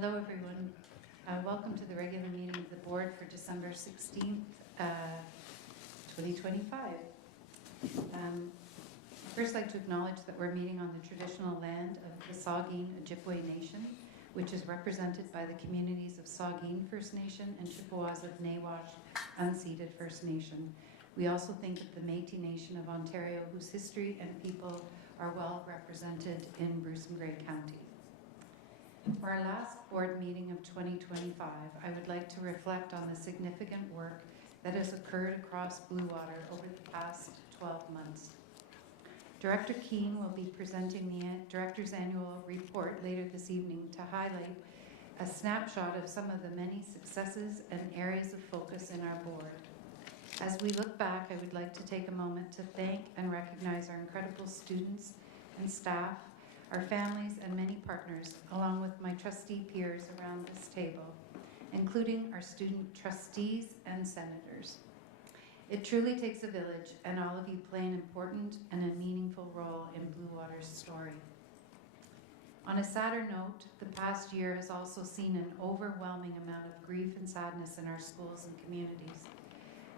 Hello, everyone. Welcome to the regular meeting of the board for December 16th, 2025. I'd first like to acknowledge that we're meeting on the traditional land of the Saugeen Ojibwe Nation, which is represented by the communities of Saugeen First Nation and Chippewas of Nawash Unceded First Nation. We also think of the Métis Nation of Ontario, whose history and people are well represented in Bruce and Grey County. For our last board meeting of 2025, I would like to reflect on the significant work that has occurred across Blue Water over the past 12 months. Director Keane will be presenting the Director's Annual Report later this evening to highlight a snapshot of some of the many successes and areas of focus in our board. As we look back, I would like to take a moment to thank and recognize our incredible students and staff, our families and many partners, along with my trustee peers around this table, including our student trustees and senators. It truly takes a village, and all of you play an important and a meaningful role in Blue Water's story. On a sadder note, the past year has also seen an overwhelming amount of grief and sadness in our schools and communities.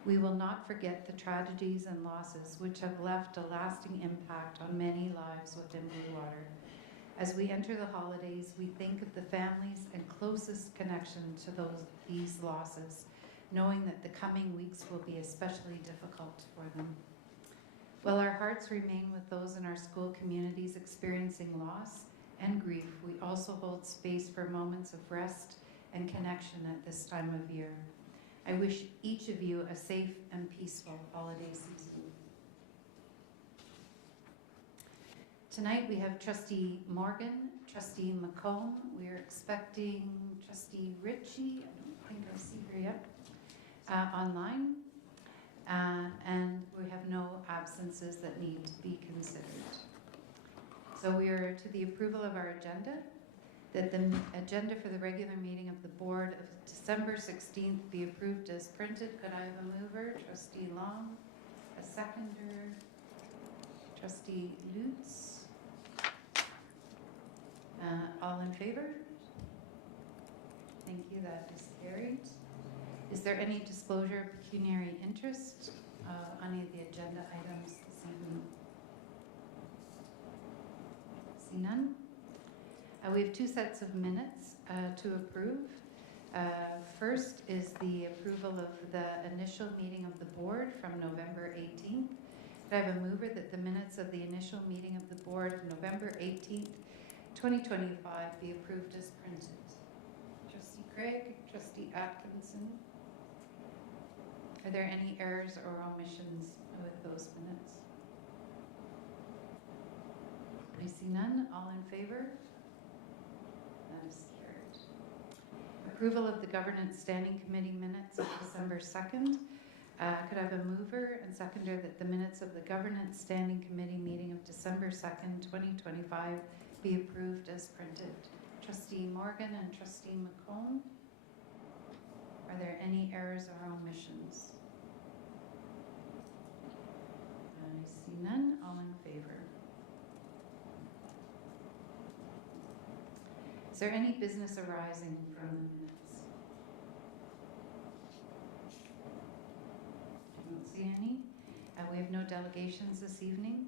We will not forget the tragedies and losses which have left a lasting impact on many lives within Blue Water. As we enter the holidays, we think of the families and closest connection to these losses, knowing that the coming weeks will be especially difficult for them. While our hearts remain with those in our school communities experiencing loss and grief, we also hold space for moments of rest and connection at this time of year. I wish each of you a safe and peaceful holiday season. Tonight we have Trustee Morgan, Trustee McComb. We are expecting Trustee Ritchie, I don't think I see her yet, online. And we have no absences that need to be considered. So we are to the approval of our agenda. That the agenda for the regular meeting of the board of December 16th be approved as printed. Could I have a mover? Trustee Long, a seconder, Trustee Lutz. All in favor? Thank you, that is carried. Is there any disclosure of pecuniary interest on any of the agenda items this evening? See none? We have two sets of minutes to approve. First is the approval of the initial meeting of the board from November 18th. Could I have a mover that the minutes of the initial meeting of the board of November 18th, 2025 be approved as printed? Trustee Craig, Trustee Atkinson. Are there any errors or omissions with those minutes? I see none. All in favor? That is carried. Approval of the Governance Standing Committee minutes of December 2nd. Could I have a mover and seconder that the minutes of the Governance Standing Committee meeting of December 2nd, 2025 be approved as printed? Trustee Morgan and Trustee McComb. Are there any errors or omissions? I see none. All in favor? Is there any business arising from the minutes? I don't see any. We have no delegations this evening,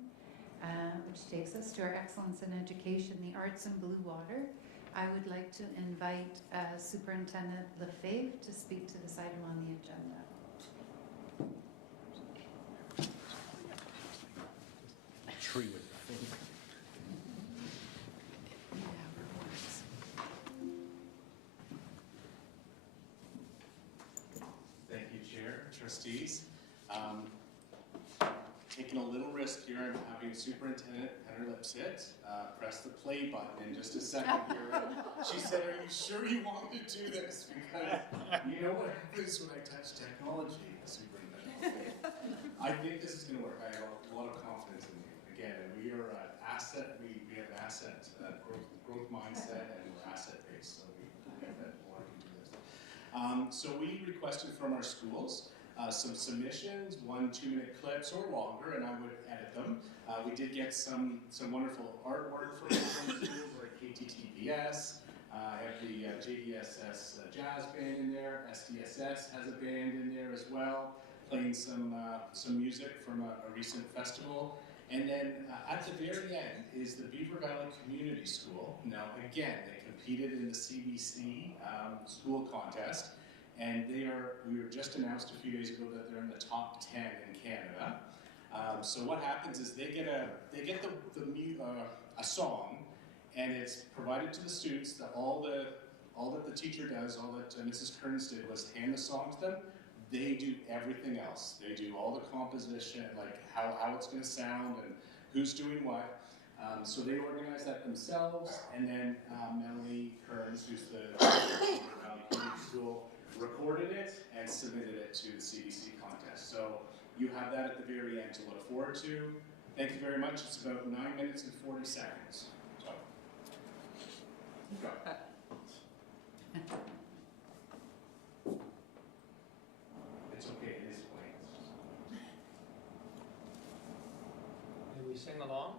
which takes us to our Excellence in Education, the Arts in Blue Water. I would like to invite Superintendent Lefebvre to speak to this item on the agenda. A tree with the thing. Thank you, Chair, Trustees. Taking a little risk here, I'm having Superintendent Henry Lipsit press the play button in just a second here. She said, "Are you sure you want me to do this? Because you know what happens when I touch technology, Superintendent." I think this is going to work. I have a lot of confidence in you. Again, we are an asset. We have an asset growth mindset, and we're asset based. So we have that want to do this. So we requested from our schools some submissions, 1 2-minute clips or longer, and I would edit them. We did get some wonderful artwork from schools like KTTBS, I have the JDSS jazz band in there. SDSS has a band in there as well, playing some music from a recent festival. And then at the very end is the Beaver Valley Community School. Now, again, they competed in the CBC school contest, and we were just announced a few days ago that they're in the top 10 in Canada. So what happens is they get a song, and it's provided to the students. That all that the teacher does, all that Mrs. Kearns did was hand the song to them. They do everything else. They do all the composition, like how it's going to sound and who's doing what. So they organize that themselves, and then Melanie Kearns, who's the Valley Community School, recorded it and submitted it to the CBC contest. So you have that at the very end to look forward to. Thank you very much. It's about 9 minutes and 40 seconds. So, go. It's okay, it is playing. May we sing along?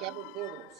Double quarters.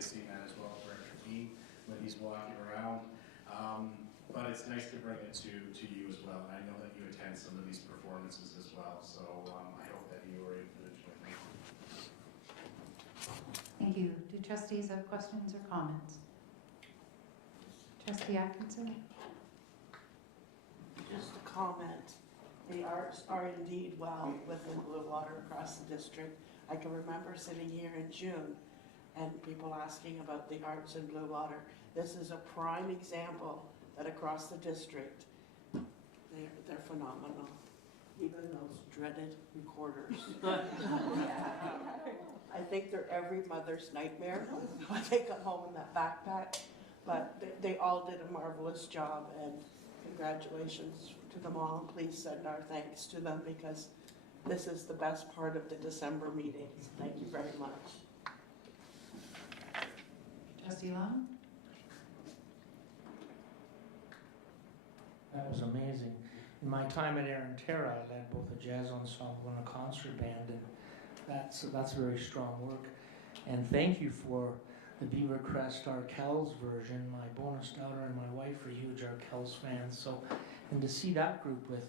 to see Matt as well for Dean when he's walking around. But it's nice to bring it to you as well. And I know that you attend some of these performances as well, so I hope that you are able to join me. Thank you. Do trustees have questions or comments? Trustee Atkinson? Just a comment. The arts are indeed well within Blue Water across the district. I can remember sitting here in June and people asking about the arts in Blue Water. This is a prime example that across the district, they're phenomenal. Even those dreaded recorders. I think they're every mother's nightmare when they come home in that backpack. But they all did a marvelous job, and congratulations to them all. And please send our thanks to them, because this is the best part of the December meetings. Thank you very much. Trustee Long? That was amazing. In my time at Aaron Terra, I led both a jazz ensemble and a concert band, and that's very strong work. And thank you for the Beaver Crest Arkells version. My bonus daughter and my wife are huge Arkells fans, so, and to see that group with,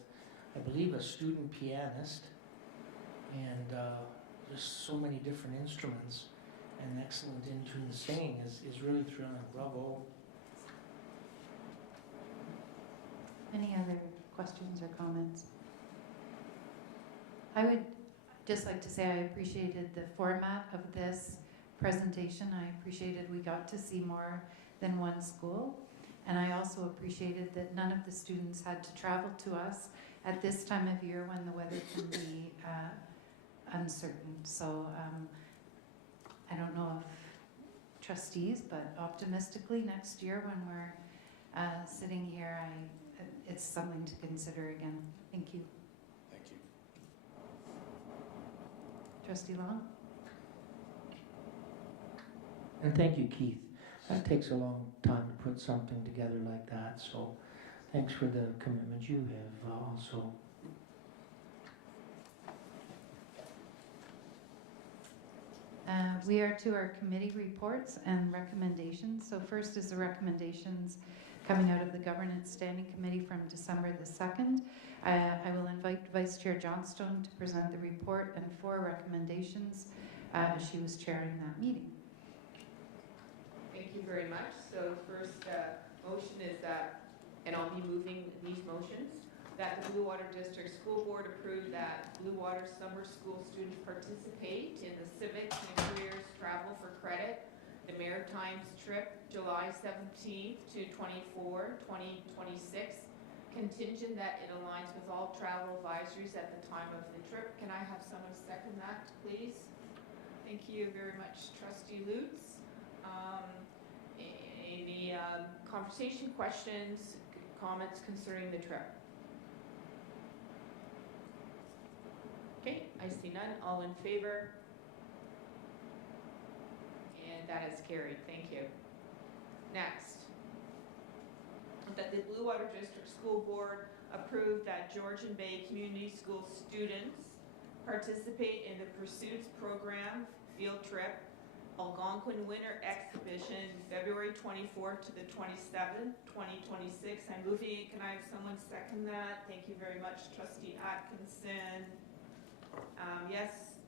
I believe, a student pianist and just so many different instruments and excellent in-tune singing is really thrilling. Bravo. Any other questions or comments? I would just like to say I appreciated the format of this presentation. I appreciated we got to see more than one school. And I also appreciated that none of the students had to travel to us at this time of year when the weather can be uncertain. So I don't know of trustees, but optimistically next year when we're sitting here, it's something to consider again. Thank you. Thank you. Trustee Long? And thank you, Keith. That takes a long time to put something together like that, so thanks for the commitment you have also. We are to our committee reports and recommendations. So first is the recommendations coming out of the Governance Standing Committee from December the 2nd. I will invite Vice Chair Johnstone to present the report and 4 recommendations as she was chairing that meeting. Thank you very much. So first motion is that, and I'll be moving these motions, that the Blue Water District School Board approve that Blue Water summer school students participate in the Civics and Careers Travel for Credit, the Maritimes trip, July 17th to 24, 2026, contingent that it aligns with all travel advisories at the time of the trip. Can I have someone second that, please? Thank you very much, Trustee Lutz. Any conversation, questions, comments concerning the trip? Okay, I see none. All in favor? And that is carried. Thank you. Next, that the Blue Water District School Board approve that Georgian Bay Community School students participate in the Pursuits Program field trip Algonquin Winter Exhibition, February 24th to the 27th, 2026. I'm moving. Can I have someone second that? Thank you very much, Trustee Atkinson. Yes,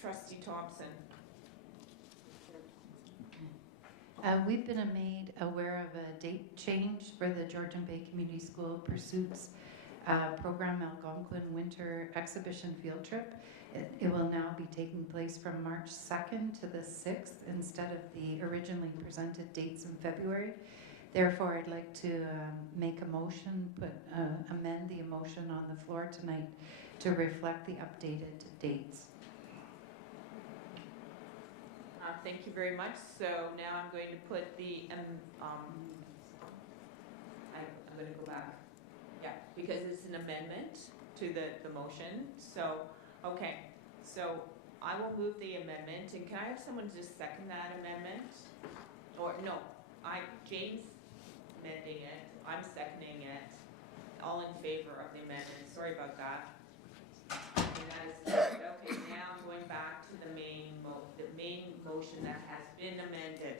Trustee Thompson. We've been made aware of a date change for the Georgian Bay Community School Pursuits program Algonquin Winter Exhibition Field Trip. It will now be taking place from March 2nd to the 6th instead of the originally presented dates in February. Therefore, I'd like to make a motion, amend the motion on the floor tonight to reflect the updated dates. Thank you very much. So now I'm going to put the, I'm going to go back. Yeah, because it's an amendment to the motion. So, okay. So I will move the amendment. And can I have someone just second that amendment? Or no, Jane's amending it. I'm seconding it. All in favor of the amendment. Sorry about that. And that is carried. Okay, now I'm going back to the main motion that has been amended.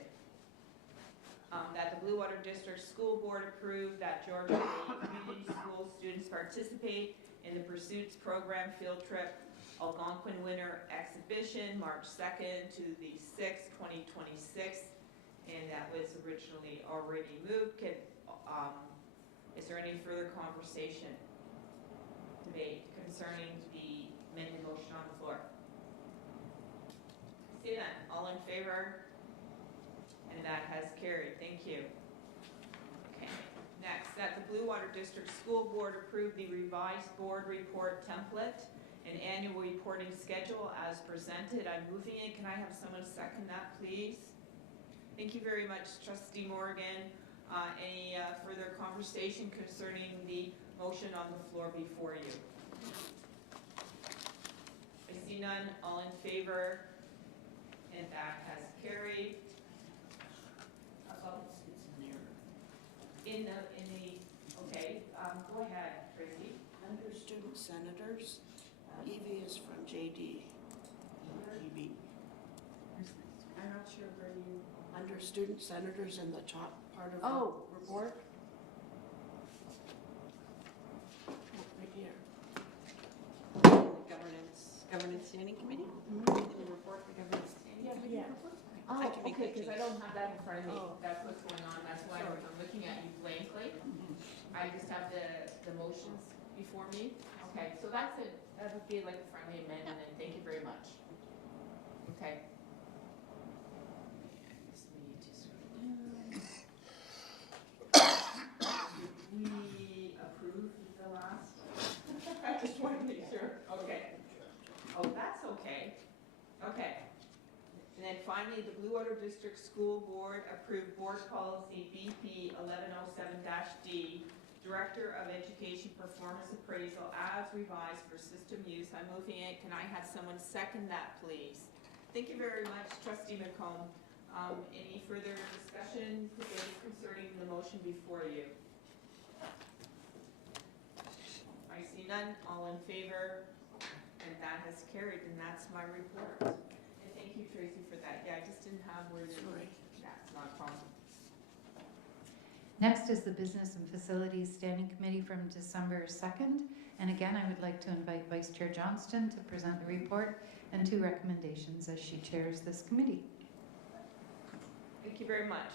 the Blue Water District School Board approve that Georgia Bay Community School students participate in the Pursuits Program field trip Algonquin Winter Exhibition, March 2nd to the 6th, 2026. And that was originally already moved. Is there any further conversation, debate concerning the amended motion on the floor? See that? All in favor? And that has carried. Thank you. Okay. Next, that the Blue Water District School Board approve the revised board report template and annual reporting schedule as presented. I'm moving it. Can I have someone second that, please? Thank you very much, Trustee Morgan. Any further conversation concerning the motion on the floor before you? I see none. All in favor? And that has carried. In the, okay, go ahead, Tracy. Under student senators, Evie is from JD. GB. I'm not sure where you. Under student senators in the top part of Oh. the report. Oh, right here. Governance Standing Committee? The report for governance standing committee? Yeah. Oh, I can make okay, that because I change. don't have that in front of me. Oh. That's what's going on. That's why Sorry. I'm looking at you blankly. I just have the motions before me. Okay, so that's it. That would be like a friendly amendment, and thank you very much. Okay. Did we approve the last? I just want to make sure. Okay. Oh, that's okay. Okay. And then finally, the Blue Water District School Board approved Board Policy BP 1107-D, Director of Education Performance Appraisal as revised for system use. I'm moving it. Can I have someone second that, please? Thank you very much, Trustee McComb. Any further discussion, debate concerning the motion before you? I see none. All in favor? And that has carried, and that's my report. And thank you, Tracy, for that. Yeah, I just didn't have where to. Sorry. That's not a problem. Next is the Business and Facilities Standing Committee from December 2nd. And again, I would like to invite Vice Chair Johnston to present the report and 2 recommendations as she chairs this committee. Thank you very much.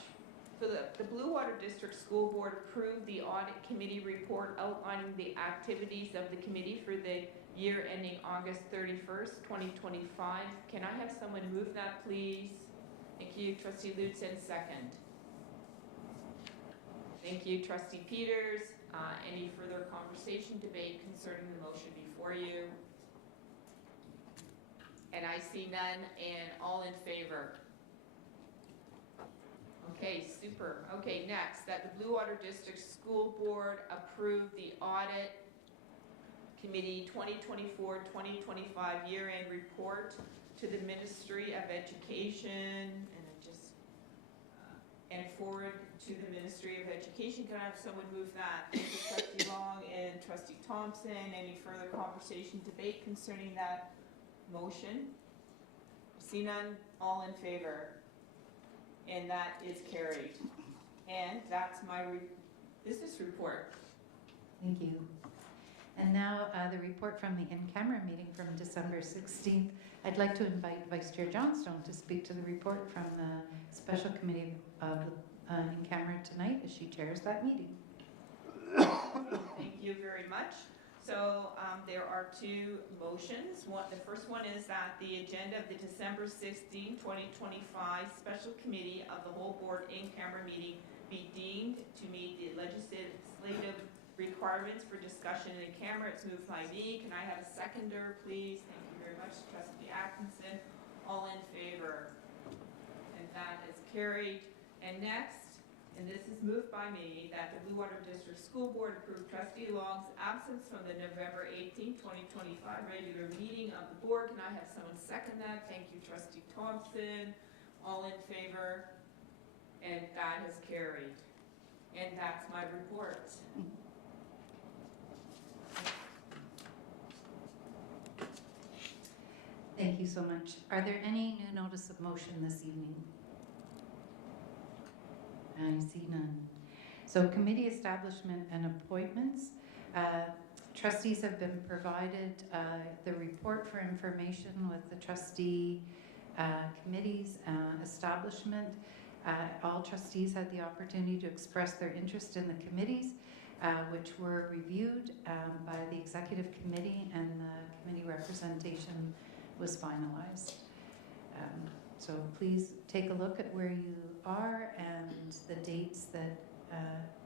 So the Blue Water District School Board approved the Audit Committee report outlining the activities of the committee for the year ending August 31st, 2025. Can I have someone move that, please? Thank you, Trustee Lutsen, second. Thank you, Trustee Peters. Any further conversation, debate concerning the motion before you? And I see none, and all in favor? Okay, super. Okay, next, that the Blue Water District School Board approved the Audit Committee 2024-2025 year-end report to the Ministry of Education, and forward to the Ministry of Education. Can I have someone move that? Thank you, Trustee Long and Trustee Thompson. Any further conversation, debate concerning that motion? See none, all in favor? And that is carried. And that's my business report. Thank you. And now the report from the in-camera meeting from December 16th. I'd like to invite Vice Chair Johnstone to speak to the report from the Special Committee of in-camera tonight as she chairs that meeting. Thank you very much. So there are 2 motions. The first one is that the agenda of the December 16, 2025 Special Committee of the Whole Board in-camera meeting be deemed to meet the legislative requirements for discussion in camera. It's moved by me. Can I have a seconder, please? Thank you very much, Trustee Atkinson. All in favor? And that is carried. And next, and this is moved by me, that the Blue Water District School Board approve Trustee Long's absence from the November 18, 2025 regular meeting of the board. Can I have someone second that? Thank you, Trustee Thompson. All in favor? And that has carried. And that's my report. Thank you so much. Are there any new notice of motion this evening? I see none. So committee establishment and appointments. Trustees have been provided the report for information with the trustee committees establishment. All trustees had the opportunity to express their interest in the committees, which were reviewed by the executive committee, and the committee representation was finalized. So please take a look at where you are and the dates that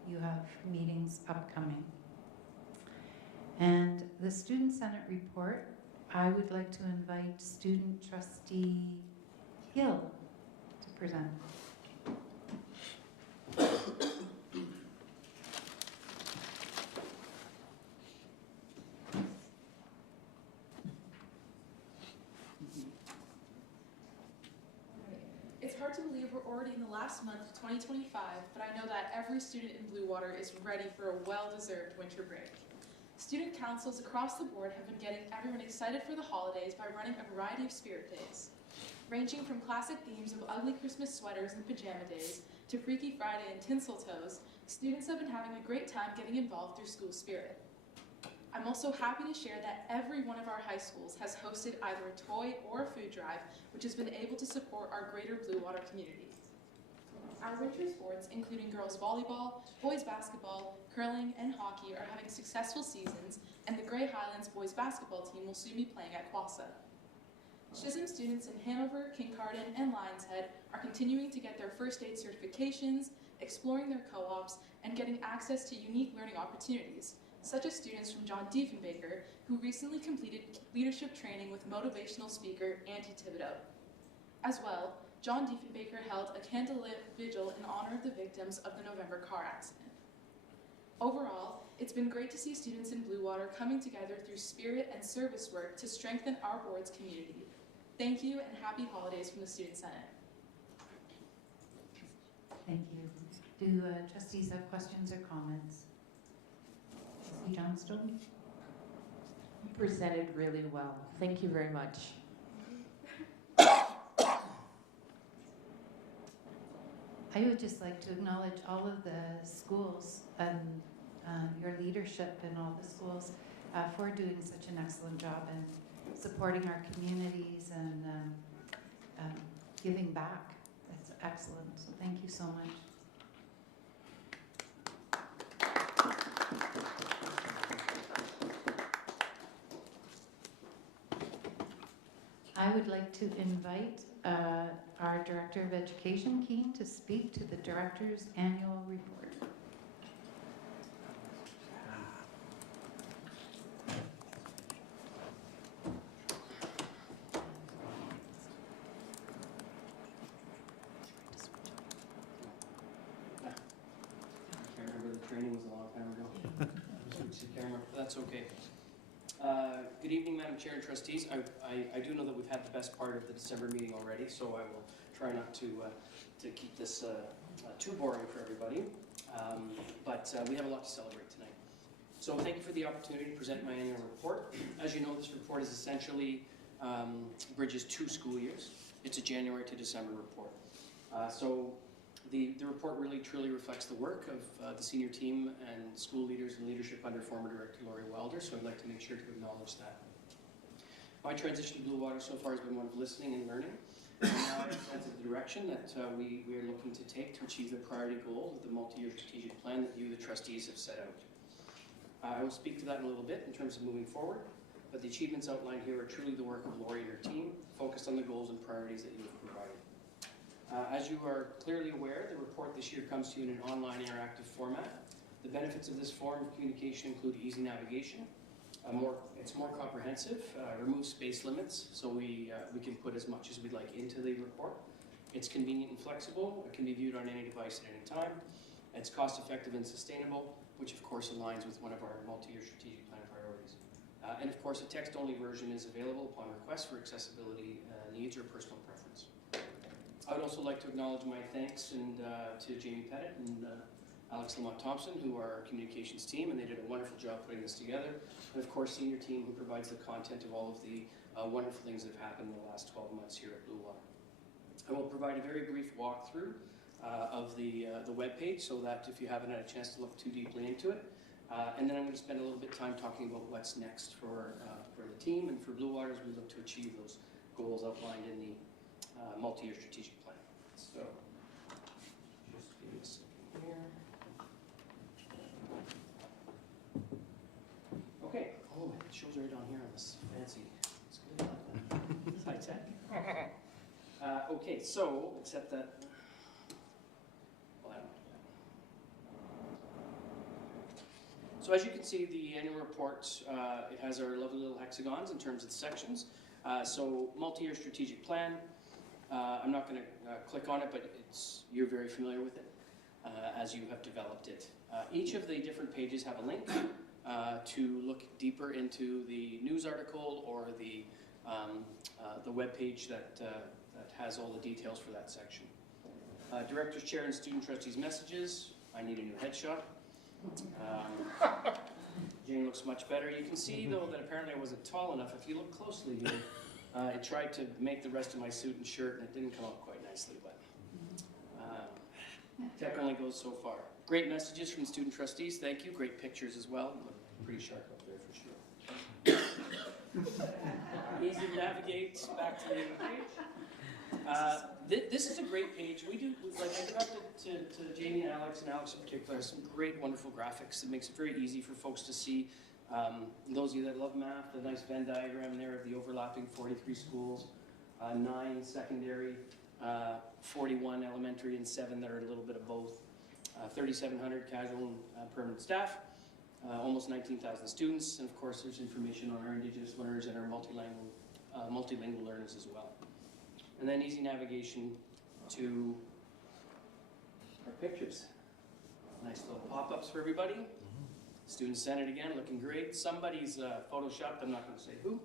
you have meetings upcoming. And the Student Senate report, I would like to invite Student Trustee Hill to present. It's hard to believe we're already in the last month of 2025, but I know that every student in Blue Water is ready for a well-deserved winter break. Student councils across the board have been getting everyone excited for the holidays by running a variety of spirit days. Ranging from classic themes of ugly Christmas sweaters and pajama days to Freaky Friday and Tinseltoes, students have been having a great time getting involved through school spirit. I'm also happy to share that every one of our high schools has hosted either a toy or a food drive, which has been able to support our greater Blue Water community. Our winter sports, including girls volleyball, boys basketball, curling, and hockey, are having successful seasons, and the Grey Highlands boys basketball team will soon be playing at Quassa. SHISM students in Hanover, Kincardine, and Lions Head are continuing to get their first aid certifications, exploring their co-ops, and getting access to unique learning opportunities, such as students from John Diefenbaker, who recently completed leadership training with motivational speaker Auntie Thibodeau. As well, John Diefenbaker held a candlelit vigil in honor of the victims of the November car accident. Overall, it's been great to see students in Blue Water coming together through spirit and service work to strengthen our board's community. Thank you and happy holidays from the Student Senate. Thank you. Do trustees have questions or comments? Trustee Johnstone? You presented really well. Thank you very much. I would just like to acknowledge all of the schools and your leadership in all the schools for doing such an excellent job and supporting our communities and giving back. That's excellent. So thank you so much. I would like to invite our Director of Education, Keane, to speak to the Director's Annual Report. I can't remember, the training was a long time ago. Switch the camera, that's okay. Good evening, Madam Chair and Trustees. I do know that we've had the best part of the December meeting already, so I will try not to keep this too boring for everybody. But we have a lot to celebrate tonight. So thank you for the opportunity to present my annual report. As you know, this report is essentially bridges 2 school years. It's a January to December report. So the report really truly reflects the work of the senior team and school leaders and leadership under former Director Laurie Wilder, so I'd like to make sure to acknowledge that. My transition to Blue Water so far has been one of listening and learning. And now I have a sense of the direction that we are looking to take to achieve the priority goals of the multi-year strategic plan that you, the trustees, have set out. I will speak to that in a little bit in terms of moving forward, but the achievements outlined here are truly the work of Laurie and her team, focused on the goals and priorities that you have provided. As you are clearly aware, the report this year comes to you in an online interactive format. The benefits of this form of communication include easy navigation. It's more comprehensive, removes space limits, so we can put as much as we'd like into the report. It's convenient and flexible. It can be viewed on any device at any time. It's cost-effective and sustainable, which of course aligns with one of our multi-year strategic plan priorities. And of course, a text-only version is available upon request for accessibility needs or personal preference. I would also like to acknowledge my thanks to Jamie Pettit and Alex Lamont Thompson, who are our communications team, and they did a wonderful job putting this together. And of course, senior team who provides the content of all of the wonderful things that have happened in the last 12 months here at Blue Water. I will provide a very brief walkthrough of the webpage, so that if you haven't had a chance to look too deeply into it. And then I'm going to spend a little bit of time talking about what's next for the team and for Blue Water as we look to achieve those goals outlined in the multi-year strategic plan. So, just give me a second here. Okay. Oh, it shows right on here on this fancy. It's good. It's high tech. Okay, so except that. Well, I don't know. So as you can see, the annual report, it has our lovely little hexagons in terms of the sections. So multi-year strategic plan. I'm not going to click on it, but you're very familiar with it as you have developed it. Each of the different pages have a link to look deeper into the news article or the web page that has all the details for that section. Directors, chair, and student trustees messages. I need a new headshot. Jane looks much better. You can see, though, that apparently I wasn't tall enough. If you look closely here, I tried to make the rest of my suit and shirt, and it didn't come out quite nicely, but tech only goes so far. Great messages from student trustees. Thank you. Great pictures as well. Look pretty sharp up there for sure. Easy to navigate back to the page. This is a great page. We do, like I talked to Jamie and Alex in particular, some great, wonderful graphics. It makes it very easy for folks to see. Those of you that love math, the nice Venn diagram there of the overlapping 43 schools, 9 secondary, 41 elementary, and 7 that are a little bit of both. 3,700 casual and permanent staff, almost 19,000 students, and of course there's information on our Indigenous learners and our multilingual learners as well. And then easy navigation to our pictures. Nice little pop-ups for everybody. Student Senate again, looking great. Somebody's photoshopped, I'm not going to say who.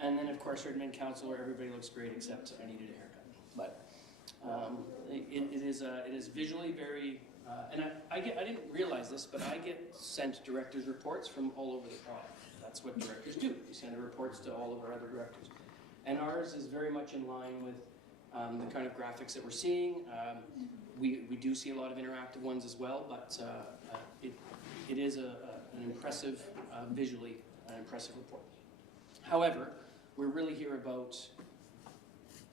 And then of course our admin council, where everybody looks great except I needed a haircut. But it is visually very, and I didn't realize this, but I get sent directors' reports from all over the product. That's what directors do. We send reports to all of our other directors. And ours is very much in line with the kind of graphics that we're seeing. We do see a lot of interactive ones as well, but it is an impressive, visually, an impressive report. However, we're really here about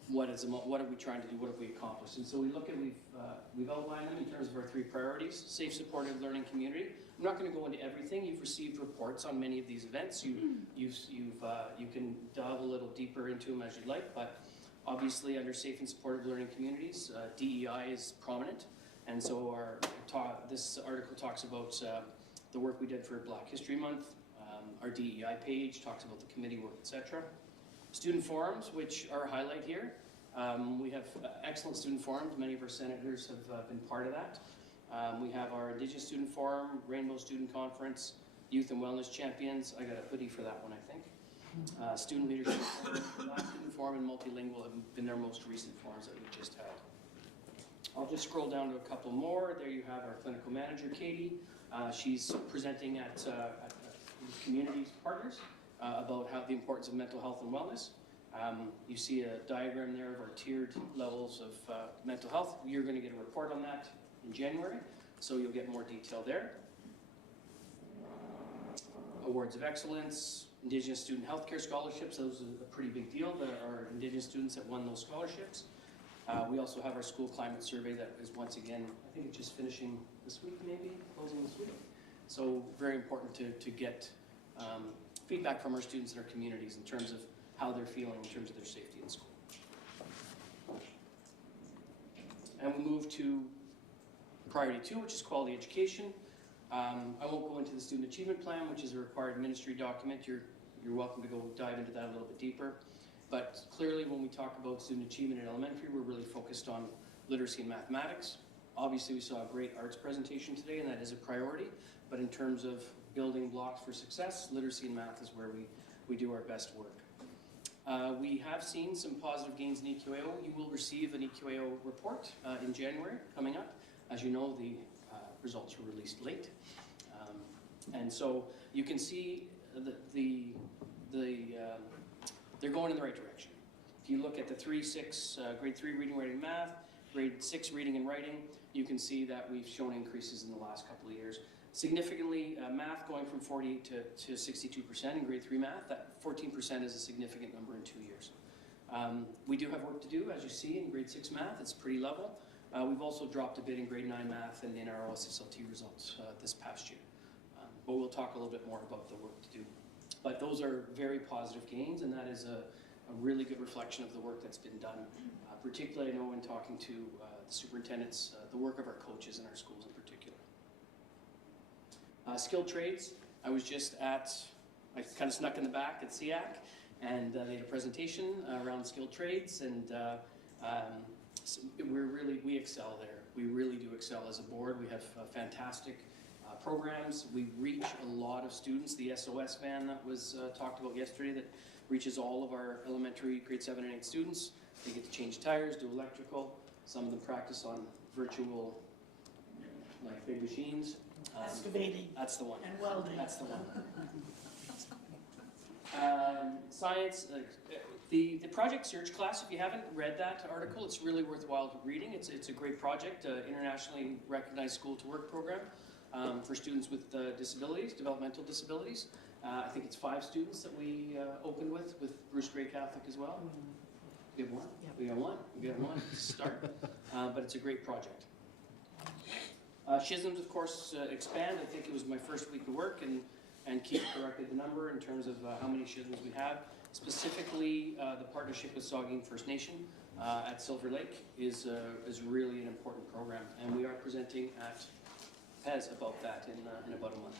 what are we trying to do, what have we accomplished? And so we look at, we've outlined them in terms of our 3 priorities: safe, supportive learning community. I'm not going to go into everything. You've received reports on many of these events. You can delve a little deeper into them as you'd like, but obviously under safe and supportive learning communities, DEI is prominent. And so this article talks about the work we did for Black History Month. Our DEI page talks about the committee work, etc. Student forums, which are a highlight here. We have excellent student forums. Many of our senators have been part of that. We have our Indigenous Student Forum, Rainbow Student Conference, Youth and Wellness Champions. I got a hoodie for that one, I think. Student Leadership Forum, Black Student Forum, and Multilingual have been their most recent forums that we've just had. I'll just scroll down to a couple more. There you have our clinical manager, Katie. She's presenting at community partners about the importance of mental health and wellness. You see a diagram there of our tiered levels of mental health. You're going to get a report on that in January, so you'll get more detail there. Awards of Excellence, Indigenous Student Healthcare Scholarships, those are a pretty big deal. There are Indigenous students that won those scholarships. We also have our school climate survey that is once again, I think it's just finishing this week maybe, closing this week. So very important to get feedback from our students and our communities in terms of how they're feeling in terms of their safety in school. And we move to priority 2, which is quality education. I won't go into the student achievement plan, which is a required ministry document. You're welcome to go dive into that a little bit deeper. But clearly when we talk about student achievement in elementary, we're really focused on literacy and mathematics. Obviously we saw a great arts presentation today, and that is a priority. But in terms of building blocks for success, literacy and math is where we do our best work. We have seen some positive gains in EQAO. You will receive an EQAO report in January coming up. As you know, the results were released late. And so you can see they're going in the right direction. If you look at the grade 3 reading, writing, math, grade 6 reading and writing, you can see that we've shown increases in the last couple of years. Significantly, math going from 48 to 62% in grade 3 math. That 14% is a significant number in 2 years. We do have work to do, as you see, in grade 6 math. It's pretty level. We've also dropped a bit in grade 9 math and in our OSSLT results this past year. But we'll talk a little bit more about the work to do. But those are very positive gains, and that is a really good reflection of the work that's been done. Particularly, I know in talking to the superintendents, the work of our coaches in our schools in particular. Skilled trades, I was just at, I kind of snuck in the back at SEAC, and they had a presentation around skilled trades, and we excel there. We really do excel as a board. We have fantastic programs. We reach a lot of students. The SOS van that was talked about yesterday that reaches all of our elementary grade 7 and 8 students. They get to change tires, do electrical. Some of them practice on virtual, like big machines. Excavating. That's the one. And welding. That's the one. Science, the project search class, if you haven't read that article, it's really worthwhile reading. It's a great project, internationally recognized school to work program for students with disabilities, developmental disabilities. I think it's 5 students that we opened with Bruce Gray Catholic as well. We have one? Yep. We got one. We got one to start. But it's a great project. SHSMs, of course, expand. I think it was my first week of work, and Keith corrected the number in terms of how many SHSMs we have. Specifically, the partnership with Saugeen First Nation at Silver Lake is really an important program, and we are presenting at PES about that in about a month.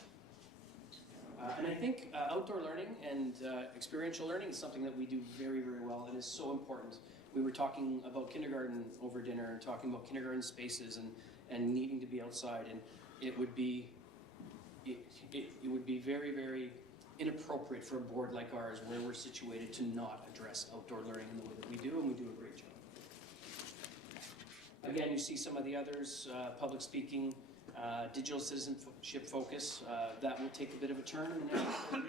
And I think outdoor learning and experiential learning is something that we do very, very well and is so important. We were talking about kindergarten over dinner and talking about kindergarten spaces and needing to be outside, and it would be very, very inappropriate for a board like ours where we're situated to not address outdoor learning in the way that we do, and we do a great job. Again, you see some of the others, public speaking, digital citizenship focus. That will take a bit of a turn in the next what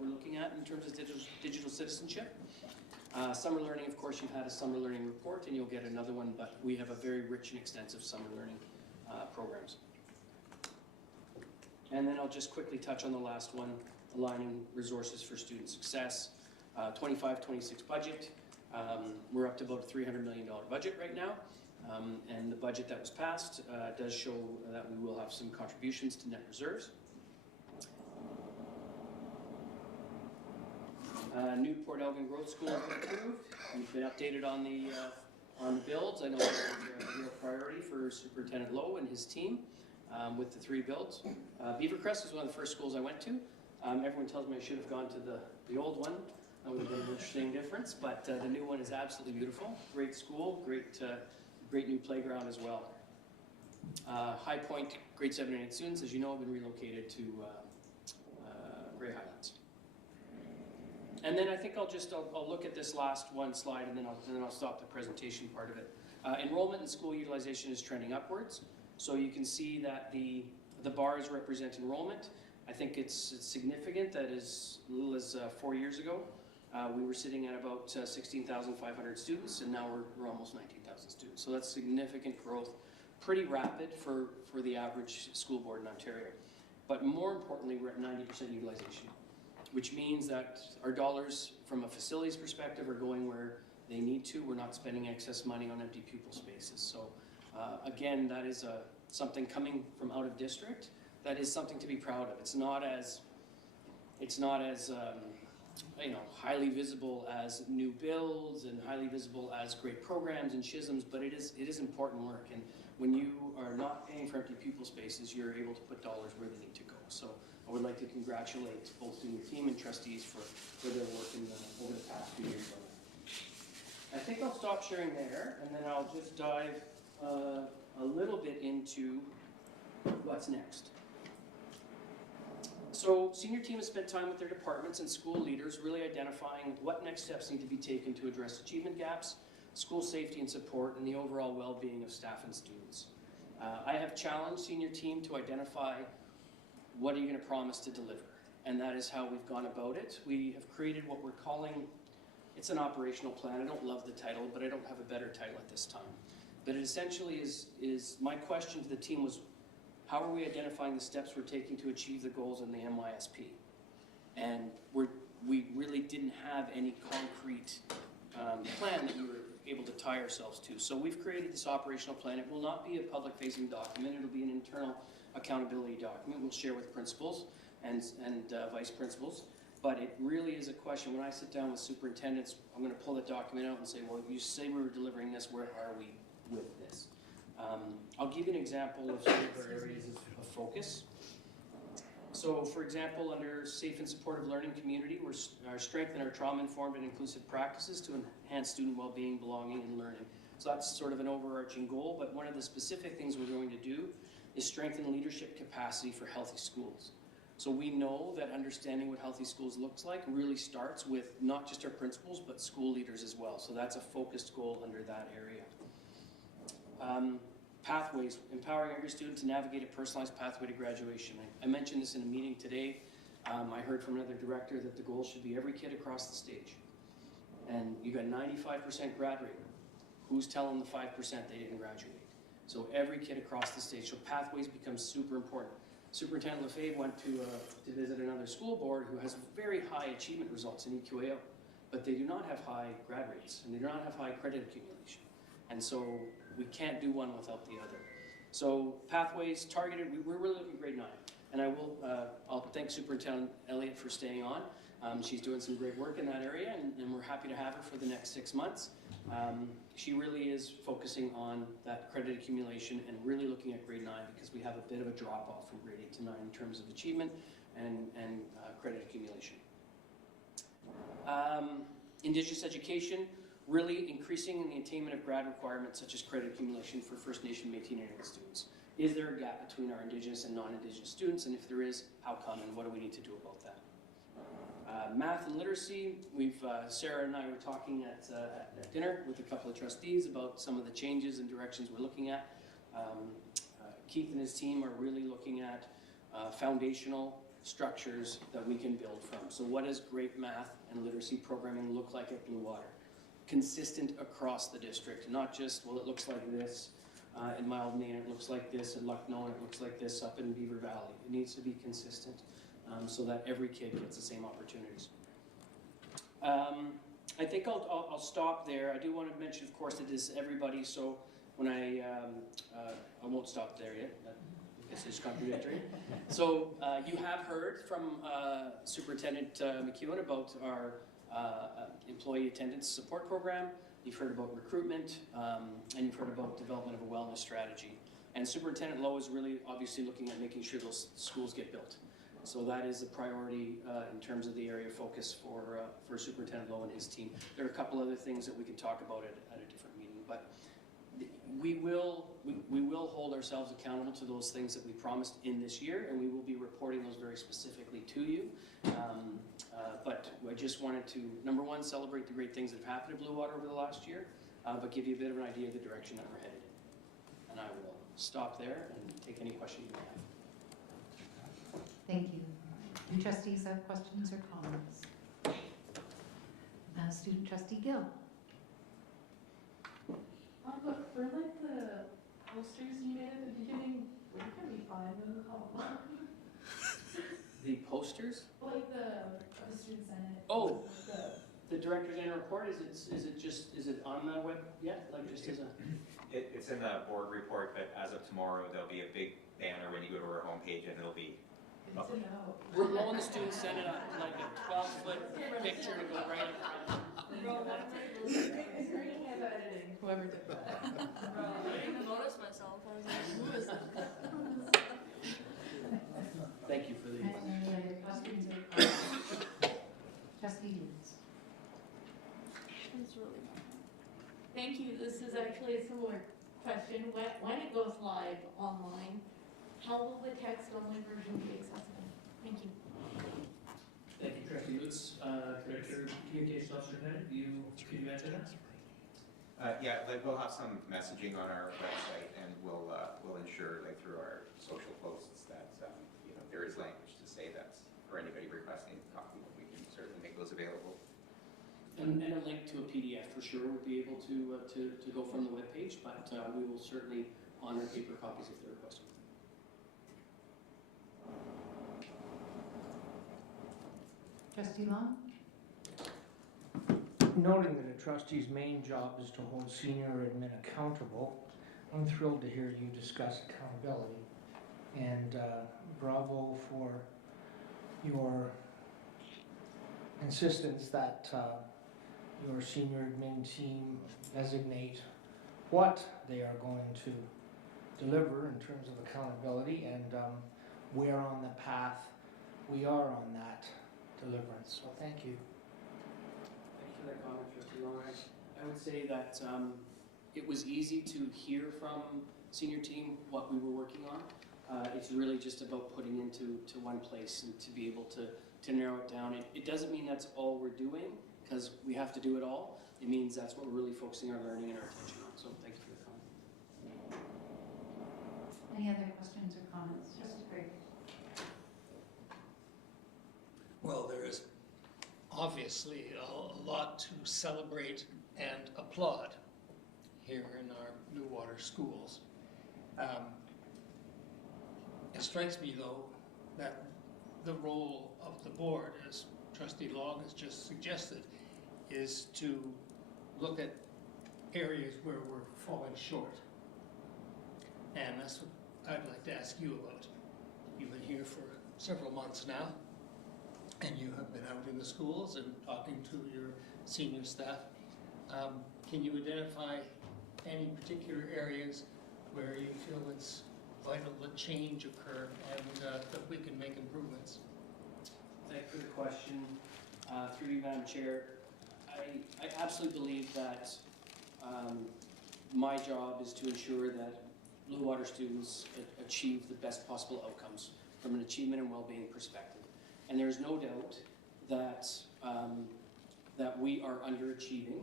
we're looking at in terms of digital citizenship. Summer learning, of course, you've had a summer learning report, and you'll get another one, but we have a very rich and extensive summer learning programs. And then I'll just quickly touch on the last one, aligning resources for student success. 25-26 budget. We're up to about a $300 million budget right now. And the budget that was passed does show that we will have some contributions to net reserves. New Port Elgin Growth School has been approved. We've been updated on the builds. I know it's a real priority for Superintendent Lowe and his team with the 3 builds. Beavercrest is one of the first schools I went to. Everyone tells me I should have gone to the old one. That would have been an interesting difference, but the new one is absolutely beautiful. Great school, great new playground as well. High Point grade 7 and 8 students, as you know, have been relocated to Grey Highlands. And then I think I'll look at this last one slide, and then I'll stop the presentation part of it. Enrollment and school utilization is trending upwards. So you can see that the bars represent enrollment. I think it's significant that as little as 4 years ago, we were sitting at about 16,500 students, and now we're almost 19,000 students. So that's significant growth, pretty rapid for the average school board in Ontario. But more importantly, we're at 90% utilization, which means that our dollars from a facilities perspective are going where they need to. We're not spending excess money on empty pupil spaces. So again, that is something coming from out of district. That is something to be proud of. It's not as highly visible as new builds and highly visible as great programs and SHSMs, but it is important work. And when you are not paying for empty pupil spaces, you're able to put dollars where they need to go. So I would like to congratulate both the team and trustees for their work over the past few years on that. I think I'll stop sharing there, and then I'll just dive a little bit into what's next. So senior team has spent time with their departments and school leaders really identifying what next steps need to be taken to address achievement gaps, school safety and support, and the overall well-being of staff and students. I have challenged senior team to identify what are you going to promise to deliver, and that is how we've gone about it. We have created what we're calling It's an operational plan. I don't love the title, but I don't have a better title at this time. But it essentially is my question to the team was, how are we identifying the steps we're taking to achieve the goals in the MYSP? And we really didn't have any concrete plan that we were able to tie ourselves to. So we've created this operational plan. It will not be a public-facing document. It'll be an internal accountability document we'll share with principals and vice principals. But it really is a question. When I sit down with superintendents, I'm going to pull the document out and say, well, you say we were delivering this. Where are we with this? I'll give you an example of some of our areas of focus. So, for example, under safe and supportive learning community, we're strengthening our trauma-informed and inclusive practices to enhance student well-being, belonging, and learning. So that's sort of an overarching goal, but one of the specific things we're going to do is strengthen leadership capacity for healthy schools. So we know that understanding what healthy schools looks like really starts with not just our principals, but school leaders as well. So that's a focused goal under that area. Pathways, empowering every student to navigate a personalized pathway to graduation. I mentioned this in a meeting today. I heard from another director that the goal should be every kid across the stage. And you got 95% grad rate. Who's telling the 5% they didn't graduate? So every kid across the stage. So pathways become super important. Superintendent Lefebvre went to visit another school board who has very high achievement results in EQAO, but they do not have high grad rates, and they do not have high credit accumulation. And so we can't do one without the other. So pathways targeted, we're really looking at grade 9. And I'll thank Superintendent Elliott for staying on. She's doing some great work in that area, and we're happy to have her for the next 6 months. She really is focusing on that credit accumulation and really looking at grade 9 because we have a bit of a drop off from grade 8 to 9 in terms of achievement and credit accumulation. Indigenous education, really increasing in the attainment of grad requirements such as credit accumulation for First Nation, Métis, and Inuit students. Is there a gap between our Indigenous and non-Indigenous students? And if there is, how come and what do we need to do about that? Math and literacy, Sarah and I were talking at dinner with a couple of trustees about some of the changes and directions we're looking at. Keith and his team are really looking at foundational structures that we can build from. So what does great math and literacy programming look like at Blue Water? Consistent across the district, not just, well, it looks like this in Mildmay, it looks like this in Lucknow, and it looks like this up in Beaver Valley. It needs to be consistent so that every kid gets the same opportunities. I think I'll stop there. I do want to mention, of course, it is everybody, so when I won't stop there yet. I guess it's contradictory. So you have heard from Superintendent McEwen about our employee attendance support program. You've heard about recruitment, and you've heard about development of a wellness strategy. And Superintendent Lowe is really obviously looking at making sure those schools get built. So that is a priority in terms of the area of focus for Superintendent Lowe and his team. There are a couple other things that we can talk about at a different meeting, but we will hold ourselves accountable to those things that we promised in this year, and we will be reporting those very specifically to you. But I just wanted to, number one, celebrate the great things that have happened at Blue Water over the last year, but give you a bit of an idea of the direction that we're headed in. And I will stop there and take any questions you may have. Thank you. Do trustees have questions or comments? Student trustee Gill. Look, for like the posters you made at the beginning, where can we find them? The posters? Like the student senate. Oh, the director's annual report. Is it on the web yet? Like just as a. It's in the board report, but as of tomorrow, there'll be a big banner when you go to our homepage, and it'll be. Good to know. We're blowing the student senate up like a 12-foot picture to go right up. Editing, whoever did that. I didn't even notice myself. I was like, who is that? Thank you for the. Any other questions or comments? Trustee Hughes. Thank you. This is actually a similar question. When it goes live online, how will the text-only version be accessible? Thank you. Thank you, Trustee Lutz. Director, Communications Officer Bennett, can you answer that? Yeah, like we'll have some messaging on our website, and we'll ensure, like through our social posts, that there is language to say that for anybody requesting a copy, we can certainly make those available. And a link to a PDF for sure would be able to go from the webpage, but we will certainly honor paper copies if they're requested. Trustee Long? Noting that a trustee's main job is to hold senior admin accountable, I'm thrilled to hear you discuss accountability. And bravo for your insistence that your senior admin team designate what they are going to deliver in terms of accountability and where on the path we are on that deliverance. So thank you. Thank you for that comment, Trustee Long. I would say that it was easy to hear from senior team what we were working on. It's really just about putting into one place and to be able to narrow it down. It doesn't mean that's all we're doing, because we have to do it all. It means that's what we're really focusing our learning and our attention on. So thank you for the comment. Any other questions or comments? Trustee Gray? Well, there is obviously a lot to celebrate and applaud here in our Blue Water schools. It strikes me, though, that the role of the board, as Trustee Long has just suggested, is to look at areas where we're falling short. And that's what I'd like to ask you about. You've been here for several months now, and you have been out in the schools and talking to your senior staff. Can you identify any particular areas where you feel it's vital that change occur and that we can make improvements? Thank you for the question. Through you, Madam Chair, I absolutely believe that my job is to ensure that Blue Water students achieve the best possible outcomes from an achievement and well-being perspective. And there's no doubt that that we are underachieving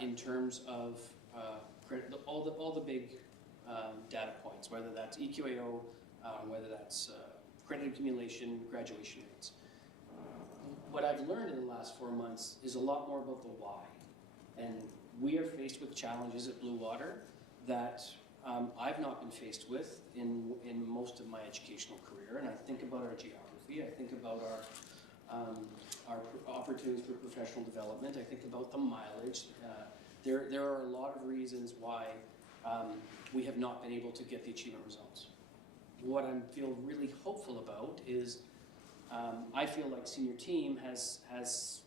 in terms of all the big data points, whether that's EQAO, whether that's credit accumulation, graduation rates. What I've learned in the last 4 months is a lot more about the why. And we are faced with challenges at Blue Water that I've not been faced with in most of my educational career. And I think about our geography, I think about our opportunities for professional development, I think about the mileage. There are a lot of reasons why we have not been able to get the achievement results. What I feel really hopeful about is I feel like senior team has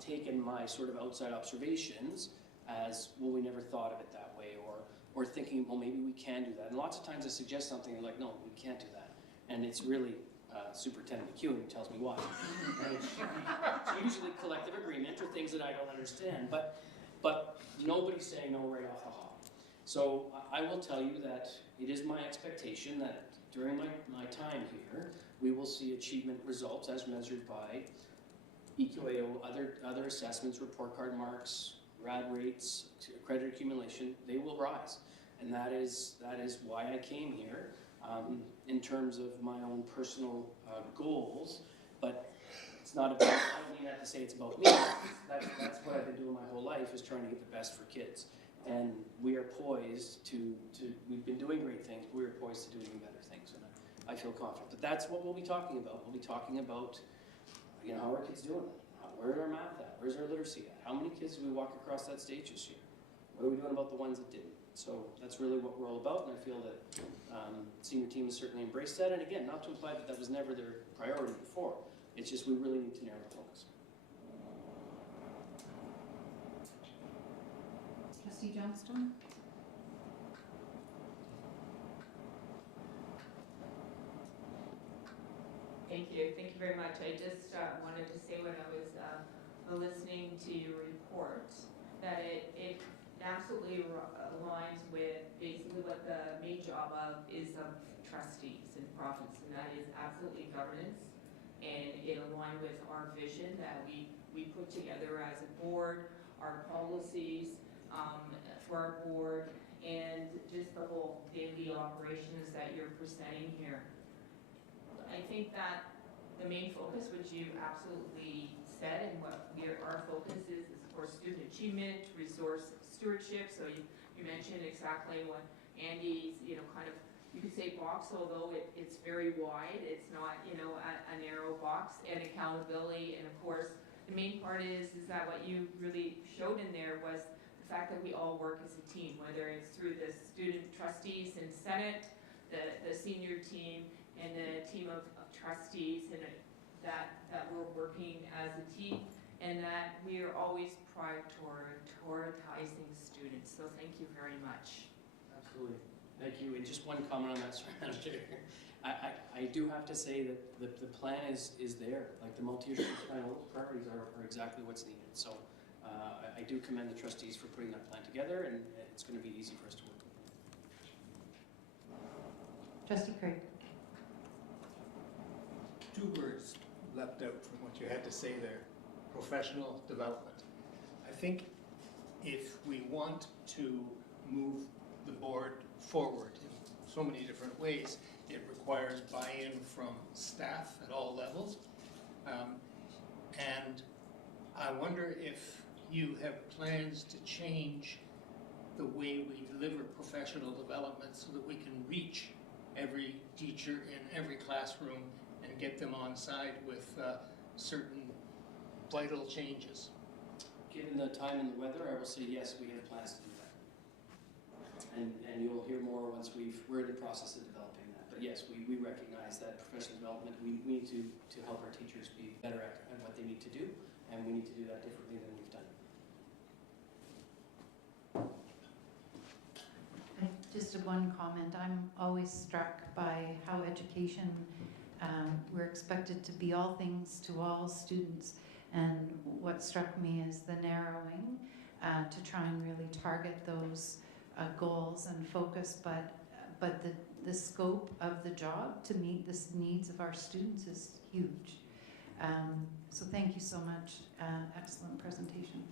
taken my sort of outside observations as, well, we never thought of it that way, or thinking, well, maybe we can do that. And lots of times I suggest something, and they're like, no, we can't do that. And it's really Superintendent McEwen who tells me why. And it's usually collective agreement or things that I don't understand, but nobody's saying no right off the hop. So I will tell you that it is my expectation that during my time here, we will see achievement results as measured by EQAO, other assessments, report card marks, grad rates, credit accumulation. They will rise. And that is why I came here in terms of my own personal goals. But it's not about, I don't mean that to say it's about me. That's what I've been doing my whole life, is trying to get the best for kids. And we are poised we've been doing great things, but we are poised to do even better things. And I feel confident. But that's what we'll be talking about. We'll be talking about, how are kids doing? Where's our math at? Where's our literacy at? How many kids did we walk across that stage this year? What are we doing about the ones that didn't? So that's really what we're all about, and I feel that senior team has certainly embraced that. And again, not to imply that was never their priority before. It's just we really need to narrow the focus. Trustee Johnstone? Thank you very much. I just wanted to say when I was listening to your report that it absolutely aligns with basically what the main job of trustees in province, and that is absolutely governance, and it aligned with our vision that we put together as a board, our policies for our board, and just the whole daily operations that you're presenting here. I think that the main focus, which you absolutely said, and what our focus is for student achievement, resource stewardship. So you mentioned exactly what Andy's, kind of, you could say box, although it's very wide. It's not, a narrow box, and accountability. And of course, the main part is that what you really showed in there was the fact that we all work as a team, whether it's through the student trustees and Senate, the senior team, and the team of trustees, and that we're working as a team, and that we are always prioritizing students. So thank you very much. Absolutely. Thank you. And just one comment on that, sorry, Madam Chair. I do have to say that the plan is there. Like the multi-issue plan, all the priorities are exactly what's needed. So I do commend the trustees for putting that plan together, and it's going to be easy for us to work with. Trustee Craig. Two words left out from what you had to say there: professional development. I think if we want to move the board forward in so many different ways, it requires buy-in from staff at all levels. And I wonder if you have plans to change the way we deliver professional development so that we can reach every teacher in every classroom and get them on side with certain vital changes. Given the time and the weather, I will say yes, we have plans to do that. And you'll hear more once we're in the process of developing that. But yes, we recognize that professional development, we need to help our teachers be better at what they need to do, and we need to do that differently than we've done. Just one comment. I'm always struck by how education, we're expected to be all things to all students. And what struck me is the narrowing to try and really target those goals and focus, but the scope of the job to meet the needs of our students is huge. So thank you so much. Excellent presentation.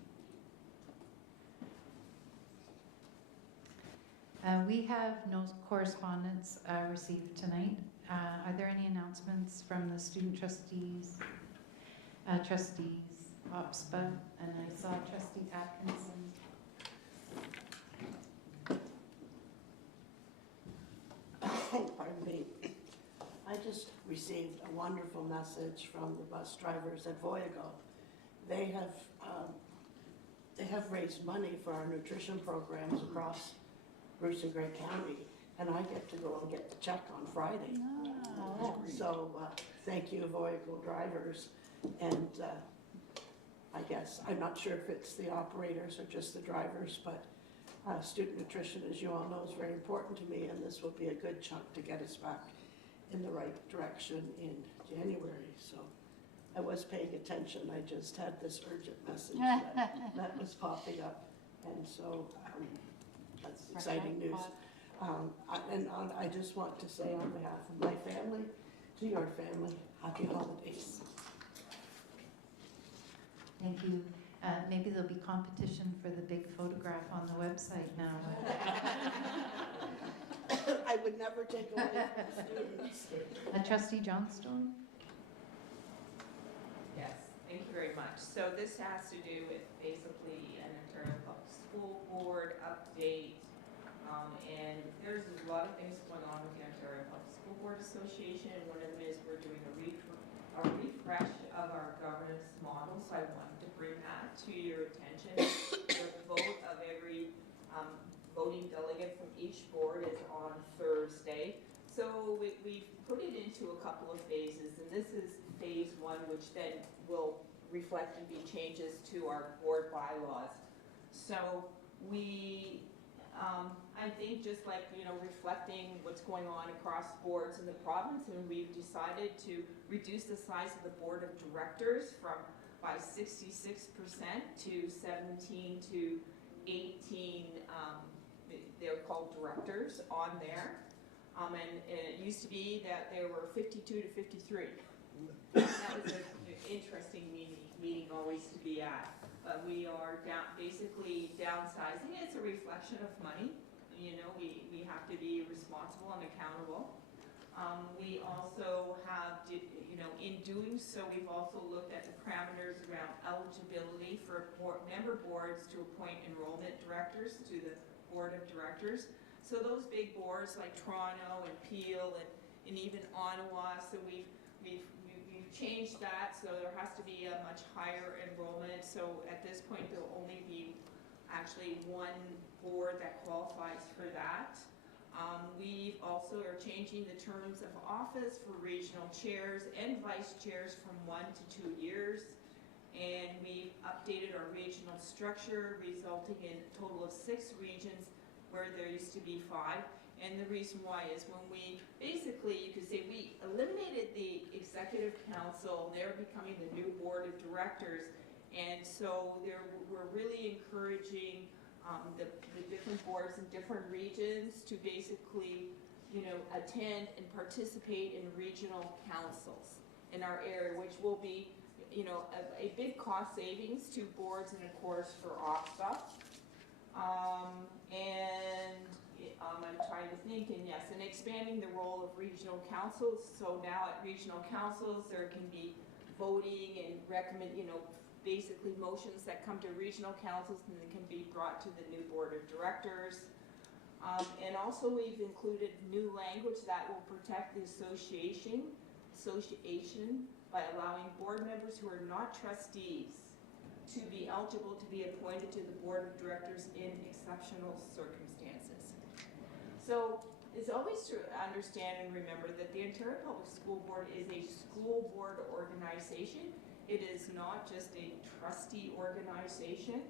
We have no correspondence received tonight. Are there any announcements from the student trustees, OPSPA, and I saw Trustee Atkinson. Pardon me. I just received a wonderful message from the bus drivers at Voyago. They have raised money for our nutrition programs across Bruce and Grey County, and I get to go and get the check on Friday. Oh. So thank you, Voyago drivers. And I guess, I'm not sure if it's the operators or just the drivers, but student nutrition, as you all know, is very important to me, and this will be a good chunk to get us back in the right direction in January. So I was paying attention. I just had this urgent message that was popping up, and so that's exciting news. I just want to say on behalf of my family, to your family, happy holidays. Thank you. Maybe there'll be competition for the big photograph on the website now. I would never take away from students. Trustee Johnstone? Yes, thank you very much. So this has to do with basically an Ontario Public School Board update. And there's a lot of things going on with the Ontario Public School Board Association. One of them is we're doing a refresh of our governance model. So I wanted to bring that to your attention. The vote of every voting delegate from each board is on Thursday. So we've put it into a couple of phases, and this is phase one, which then will reflect and be changes to our board bylaws. So we, I think just like, reflecting what's going on across boards in the province, and we've decided to reduce the size of the board of directors by 66% to 17 to 18, they're called directors on there. And it used to be that there were 52 to 53. That was an interesting meeting always to be at. But we are basically downsizing. It's a reflection of money. We have to be responsible and accountable. We also have, in doing so, we've also looked at the parameters around eligibility for member boards to appoint enrollment directors to the board of directors. So those big boards like Toronto and Peel and even Ottawa, so we've changed that, so there has to be a much higher enrollment. So at this point, there'll only be actually one board that qualifies for that. We also are changing the terms of office for regional chairs and vice chairs from 1 to 2 years. And we've updated our regional structure, resulting in a total of 6 regions where there used to be 5. And the reason why is when we, basically, you could say we eliminated the executive council, they're becoming the new board of directors. And so we're really encouraging the different boards in different regions to basically, attend and participate in regional councils in our area, which will be, a big cost savings to boards and of course for OPSA. I'm trying to think, and yes, and expanding the role of regional councils. So now at regional councils, there can be voting and basically motions that come to regional councils and then can be brought to the new board of directors. And also we've included new language that will protect the association by allowing board members who are not trustees to be eligible to be appointed to the board of directors in exceptional circumstances. So it's always to understand and remember that the Ontario Public School Board is a school board organization. It is not just a trustee organization,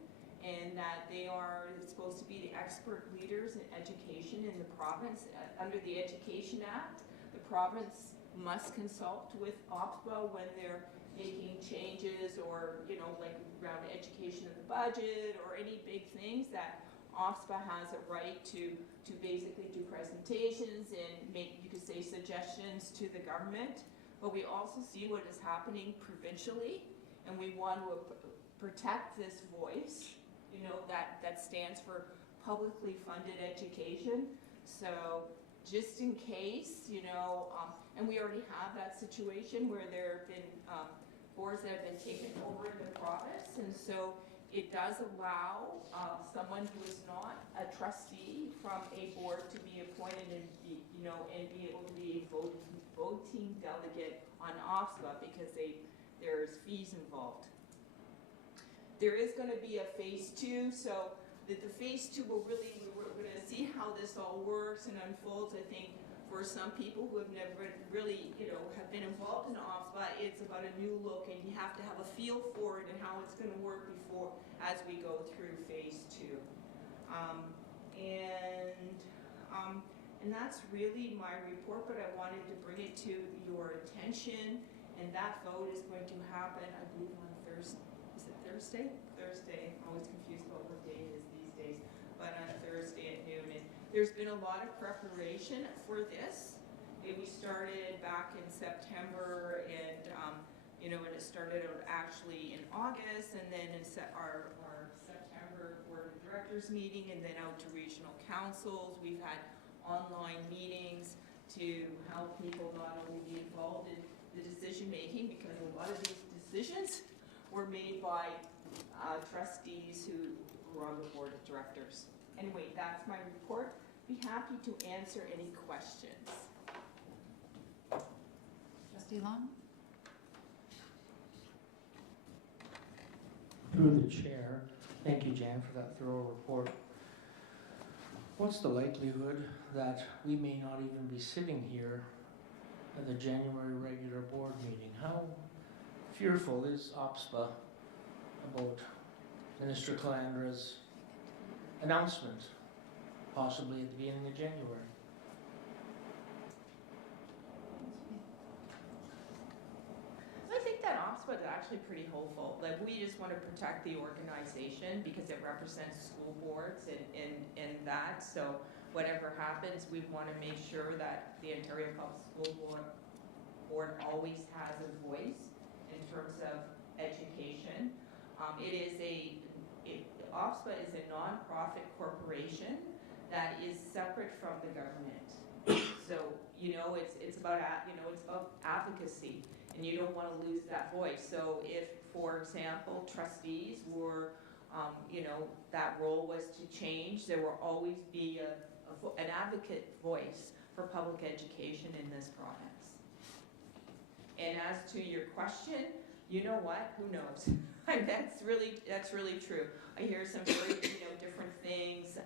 and that they are supposed to be the expert leaders in education in the province. Under the Education Act, the province must consult with OPSBA when they're making changes or, like around education of the budget or any big things that OPSBA has a right to basically do presentations and make, you could say, suggestions to the government. But we also see what is happening provincially, and we want to protect this voice, that stands for publicly funded education. So just in case, and we already have that situation where there have been boards that have been taken over in the province, and so it does allow someone who is not a trustee from a board to be appointed and be, and be able to be a voting delegate on OPSBA because there's fees involved. There is going to be a phase 2, so that the phase 2 we're going to see how this all works and unfolds. I think for some people who have never really, have been involved in OPSBA, it's about a new look, and you have to have a feel for it and how it's going to work as we go through phase 2. And that's really my report, but I wanted to bring it to your attention. And that vote is going to happen, I believe, on Thursday. Is it Thursday? Thursday. I'm always confused about what day it is these days. But on Thursday at noon. And there's been a lot of preparation for this. We started back in September, and and it started out actually in August, and then in our September Board of Directors meeting, and then out to regional councils. We've had online meetings to help people not only be involved in the decision making, because a lot of these decisions were made by trustees who were on the board of directors. Anyway, that's my report. Be happy to answer any questions. Trustee Long? Through the chair, thank you, Jan, for that thorough report. What's the likelihood that we may not even be sitting here at the January regular board meeting? How fearful is OPSBA about Minister Calandra's announcement, possibly at the beginning of January? I think that OPSBA is actually pretty hopeful. Like, we just want to protect the organization because it represents school boards and that. So whatever happens, we want to make sure that the Ontario Public School Board always has a voice in terms of education. OPSBA is a non-profit corporation that is separate from the government. So, it's about, it's about advocacy. and you don't want to lose that voice. So if, for example, trustees were, that role was to change, there will always be an advocate voice for public education in this province. And as to your question, you know what? Who knows? That's really true. I hear some very different things.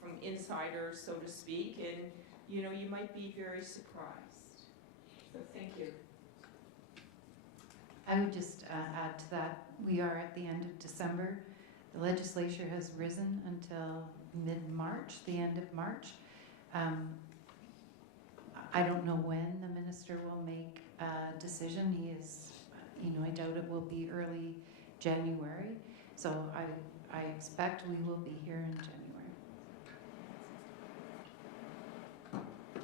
From insiders, so to speak, and you might be very surprised. So thank you. I would just add to that, we are at the end of December. The legislature has risen until mid-March, the end of March. I don't know when the minister will make a decision. He is, I doubt it will be early January. So I expect we will be here in January.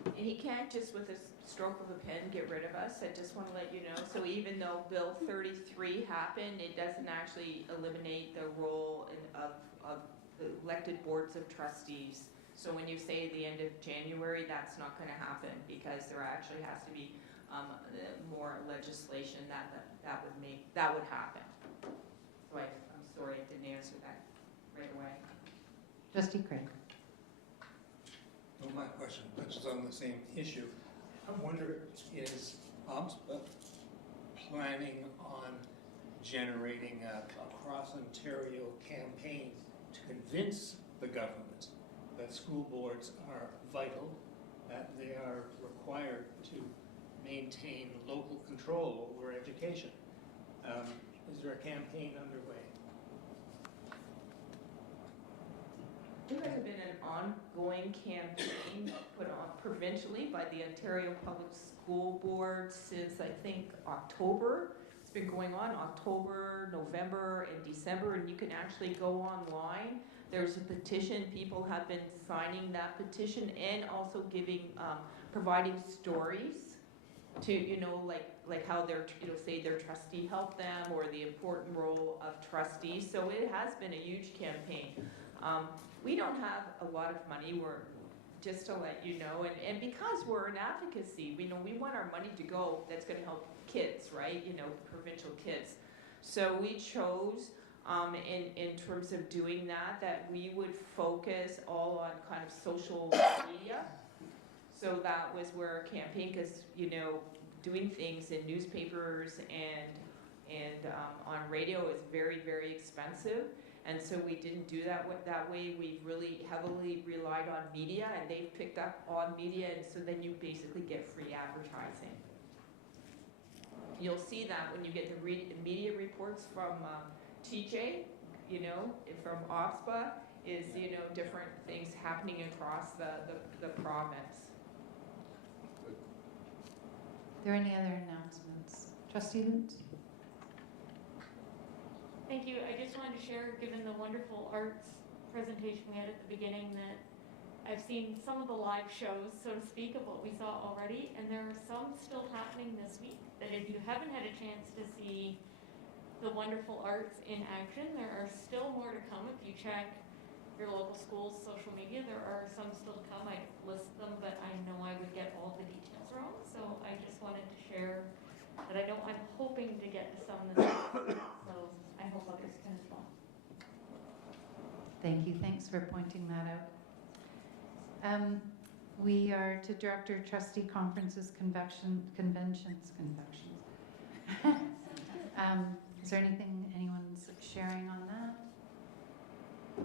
And he can't just with a stroke of a pen get rid of us. I just want to let you know. So even though Bill 33 happened, it doesn't actually eliminate the role of the elected boards of trustees. So when you say the end of January, that's not going to happen because there actually has to be more legislation that would happen. So I'm sorry I didn't answer that right away. Trustee Craig. Well, my question touches on the same issue. I wonder, is OPSPA planning on generating a cross-Ontario campaign to convince the government that school boards are vital, that they are required to maintain local control over education? Is there a campaign underway? There has been an ongoing campaign put on provincially by the Ontario Public School Board since I think October. It's been going on October, November, and December, and you can actually go online. There's a petition. People have been signing that petition and also providing stories to, like how their, say their trustee helped them or the important role of trustees. So it has been a huge campaign. We don't have a lot of money. We're just to let you know, and because we're an advocacy, we want our money to go. That's going to help kids, right? Provincial kids. So we chose, in terms of doing that we would focus all on kind of social media. So that was where our campaign, because doing things in newspapers and on radio is very, very expensive. And so we didn't do that way. We really heavily relied on media, and they've picked up on media, and so then you basically get free advertising. You'll see that when you get the media reports from TJ, from OPSPA, is, different things happening across the province. Are there any other announcements? Trustee Lutz? Thank you. I just wanted to share, given the wonderful arts presentation we had at the beginning, that I've seen some of the live shows, so to speak, of what we saw already, and there are some still happening this week that if you haven't had a chance to see the wonderful arts in action, there are still more to come. If you check your local school's social media, there are some still to come. I list them, but I know I would get all the details wrong, so I just wanted to share that I'm hoping to get to some this week, so I hope others can as well. Thank you. Thanks for pointing that out. We are to Director Trustee Conferences, Conventions. Is there anything anyone's sharing on that? I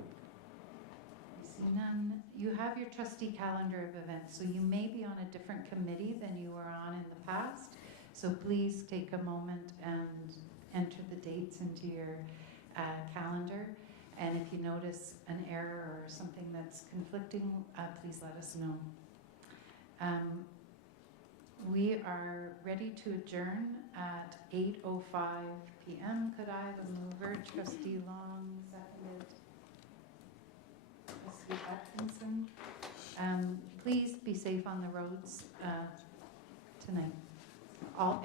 see none. You have your trustee calendar of events, so you may be on a different committee than you were on in the past. So please take a moment and enter the dates into your calendar. And if you notice an error or something that's conflicting, please let us know. We are ready to adjourn at 8:05 p.m. Could I have a mover? Trustee Long, seconded. Trustee Atkinson. Please be safe on the roads tonight.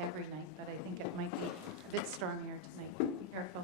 Every night, but I think it might be a bit stormier tonight. Be careful.